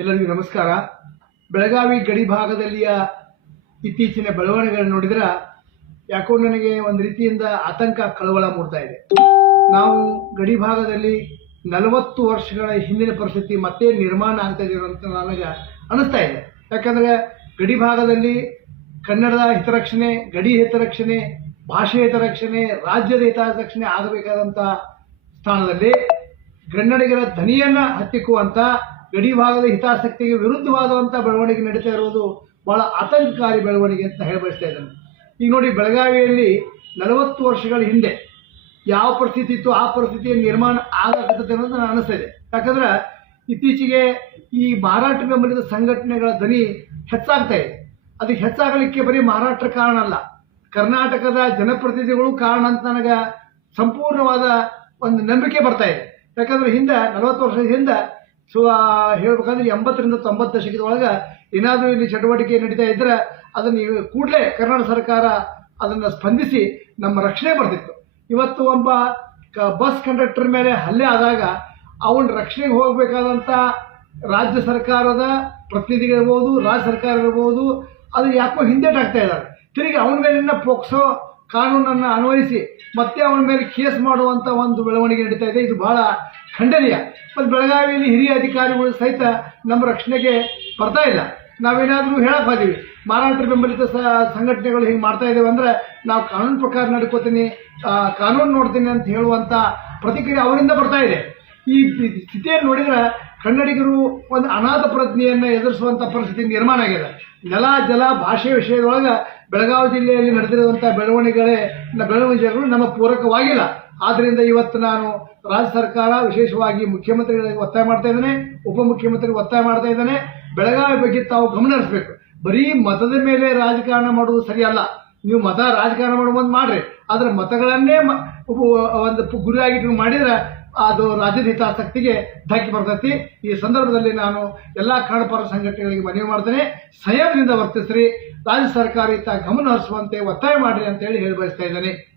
ಎಲ್ಲರಿಗೂ ನಮಸ್ಕಾರ. ಬೆಳಗಾವಿ ಗಡಿ ಭಾಗದಲ್ಲಿಯ ಇತ್ತೀಚಿನ ಬೆಳವಣಿಗೆಗಳನ್ನು ನೋಡಿದ್ರೆ ಯಾಕೋ ನನಗೆ ಒಂದು ರೀತಿಯಿಂದ ಆತಂಕ, ಕಳವಳ ಮೂಡ್ತಾ ಇದೆ. ನಾವು ಗಡಿ ಭಾಗದಲ್ಲಿ ನಲವತ್ತು ವರ್ಷಗಳ ಹಿಂದಿನ ಪರಿಸ್ಥಿತಿ ಮತ್ತೆ ನಿರ್ಮಾಣ ಆಗ್ತಾ ಇದೆ ಅಂತ ನನಗೆ ಅನಿಸ್ತಾ ಇದೆ. ಯಾಕಂದ್ರೆ ಗಡಿ ಭಾಗದಲ್ಲಿ ಕನ್ನಡದ ಹಿತರಕ್ಷಣೆ, ಗಡಿ ಹಿತರಕ್ಷಣೆ, ಭಾಷೆ ಹಿತರಕ್ಷಣೆ, ರಾಜ್ಯದ ಹಿತರಕ್ಷಣೆ ಆಗಬೇಕಾದಂಥ ಸ್ಥಾನದಲ್ಲಿ ಕನ್ನಡಿಗರ ಧ್ವನಿಯನ್ನ ಹತ್ತಿಕ್ಕುವಂತ ಗಡಿ ಭಾಗದ ಹಿತಾಸಕ್ತಿಗೆ ವಿರುದ್ಧವಾದಂಥ ಬೆಳವಣಿಗೆ ನಡೀತಾ ಇರೋದು ಬಹಳ ಆತಂಕಕಾರಿ ಬೆಳವಣಿಗೆ ಅಂತ ಹೇಳಿ ಬಯಸ್ತಾ ಇದ್ದೇನೆ. ಈಗ ನೋಡಿ, ಬೆಳಗಾವಿಯಲ್ಲಿ ನಲವತ್ತು ವರ್ಷಗಳ ಹಿಂದೆ ಯಾವ ಪರಿಸ್ಥಿತಿ ಇತ್ತು, ಆ ಪರಿಸ್ಥಿತಿಯ ನಿರ್ಮಾಣ ಆಗಕತ್ತದೆ ಅನ್ನೋದು ನಾನು ಅನಿಸ್ತಾ ಇದೆ ಯಾಕಂದ್ರೆ ಇತ್ತೀಚೆಗೆ ಈ ಮಾರಾಟ ಬೆಂಬಲಿತ ಸಂಘಟನೆಗಳ ಧ್ವನಿ ಹೆಚ್ಚಾಗ್ತಾ ಇದೆ. ಅದು ಹೆಚ್ಚಾಗಲಿಕ್ಕೆ ಬರೀ ಮಹಾರಾಷ್ಟ್ರ ಕಾರಣ ಅಲ್ಲ. ಕರ್ನಾಟಕದ ಜನಪ್ರತಿನಿಧಿಗಳು ಕಾರಣ ಅಂತ ನನಗೆ ಸಂಪೂರ್ಣವಾದ ಒಂದು ನಂಬಿಕೆ ಬರ್ತಾ ಇದೆ. ಯಾಕಂದ್ರೆ ಹಿಂದೆ, ನಲವತ್ತು ವರ್ಷದ ಹಿಂದೆ ಸೊ ಹೇಳ್ಬೇಕಂದ್ರೆ ಎಂಬತ್ತರಿಂದ ತೊಂಬತ್ತು ದಶಕದ ಒಳಗೆ ಏನಾದರೂ ಇಲ್ಲಿ ಚಟುವಟಿಕೆ ನಡೀತಾ ಇದ್ರೆ ಅದನ್ನು ಕೂಡಲೇ ಕರ್ನಾಟಕ ಸರ್ಕಾರ ಅದನ್ನು ಸ್ಪಂದಿಸಿ ನಮ್ಮ ರಕ್ಷಣೆ ಬರ್ತಿತ್ತು ಇವತ್ತು ಒಬ್ಬ ಬಸ್ ಕಂಡಕ್ಟರ್ ಮೇಲೆ ಹಲ್ಲೆ ಆದಾಗ ಅವನ ರಕ್ಷಣೆಗೆ ಹೋಗಬೇಕಾದಂಥ ರಾಜ್ಯ ಸರ್ಕಾರದ ಪ್ರತಿನಿಧಿಗಳಿರ್ಬೋದು, ರಾಜ್ಯ ಸರ್ಕಾರ ಇರ್ಬೋದು, ಅದು ಯಾಕೋ ಹಿಂದೇಟಾಗ್ತಾ ಇದ್ದಾರೆ. ತಿರುಗಿ ಅವನ ಮೇಲಿನ ಪೋಕ್ಸೋ ಕಾನೂನನ್ನು ಅನ್ವಯಿಸಿ ಮತ್ತೆ ಅವನ ಮೇಲೆ ಕೇಸ್ ಮಾಡುವಂಥ ಒಂದು ಬೆಳವಣಿಗೆ ನಡೀತಾ ಇದೆ. ಇದು ಬಹಳ ಖಂಡನೀಯ. ಮತ್ತು ಬೆಳಗಾವಿಯಲ್ಲಿ ಹಿರಿಯ ಅಧಿಕಾರಿಗಳು ಸಹಿತ ನಮ್ಮ ರಕ್ಷಣೆಗೆ ಬರ್ತಾ ಇಲ್ಲ. ನಾವೇನಾದರೂ ಹೇಳಕ್ಕೆ ಹೋದೀವಿ. ಮಾರಾಟ ಬೆಂಬಲಿತ ಸಂಘಟನೆಗಳು ಹಿಂಗೆ ಮಾಡ್ತಾ ಇದ್ದೇವೆ ಅಂದ್ರೆ ನಾವು ಕಾನೂನು ಪ್ರಕಾರ ನಡ್ಕೋತೀನಿ ಕಾನೂನು ನೋಡ್ತೀನಿ ಅಂತ ಹೇಳುವಂಥ ಪ್ರತಿಕ್ರಿಯೆ ಅವರಿಂದ ಬರ್ತಾ ಇದೆ. ಈ ಸ್ಥಿತಿಯನ್ನು ನೋಡಿದ್ರೆ ಕನ್ನಡಿಗರು ಒಂದು ಅನಾಥ ಪ್ರಜ್ಞೆಯನ್ನು ಎದುರಿಸುವಂಥ ಪರಿಸ್ಥಿತಿ ನಿರ್ಮಾಣ ಆಗಿದೆ. ನೆಲ, ಜಲ, ಭಾಷೆ ವಿಷಯದೊಳಗೆ ಬೆಳಗಾವಿ ಜಿಲ್ಲೆಯಲ್ಲಿ ನಡೆದಿರುವಂಥ ಬೆಳವಣಿಗೆಗಳೇ, ಬೆಳವಣಿಗೆಗಳು ನಮ್ಮ ಪೂರಕವಾಗಿಲ್ಲ. ಆದ್ದರಿಂದ ಇವತ್ತು ನಾನು ರಾಜ್ಯ ಸರ್ಕಾರ, ವಿಶೇಷವಾಗಿ ಮುಖ್ಯಮಂತ್ರಿಗಳಿಗೆ ಒತ್ತಾಯ ಮಾಡ್ತಾ ಇದ್ದೇನೆ, ಉಪಮುಖ್ಯಮಂತ್ರಿಗೆ ಒತ್ತಾಯ ಮಾಡ್ತಾ ಇದ್ದೇನೆ. ಬೆಳಗಾವಿ ಬಗ್ಗೆ ತಾವು ಗಮನ ಹರಿಸಬೇಕು. ಬರೀ ಮತದ ಮೇಲೆ ರಾಜಕಾರಣ ಮಾಡುವುದು ಸರಿಯಲ್ಲ. ನೀವು ಮತ ರಾಜಕಾರಣ ಮಾಡುವಂತ ಮಾಡ್ರಿ. ಆದ್ರೆ ಮತಗಳನ್ನೇ ಒಂದು ಪು- ಗುರಿಯಾಗಿಟ್ಟು ಮಾಡಿದ್ರೆ ಅದು ರಾಜ್ಯದ ಹಿತಾಸಕ್ತಿಗೆ ಧಕ್ಕೆ ಬರ್ತೈತಿ. ಈ ಸಂದರ್ಭದಲ್ಲಿ ನಾನು ಎಲ್ಲ ಕನ್ನಡಪರ ಸಂಘಟನೆಗಳಿಗೆ ಮನವಿ ಮಾಡ್ತೇನೆ. ಸಂಯಮದಿಂದ ವರ್ತಿಸ್ರಿ. ರಾಜ್ಯ ಸರ್ಕಾರ ಇತ್ತ ಗಮನ ಹರಿಸುವಂತೆ ಒತ್ತಾಯ ಮಾಡ್ರಿ ಅಂತ ಹೇಳಿ ಹೇಳಿ ಬಯಸ್ತಾ ಇದ್ದೇನೆ.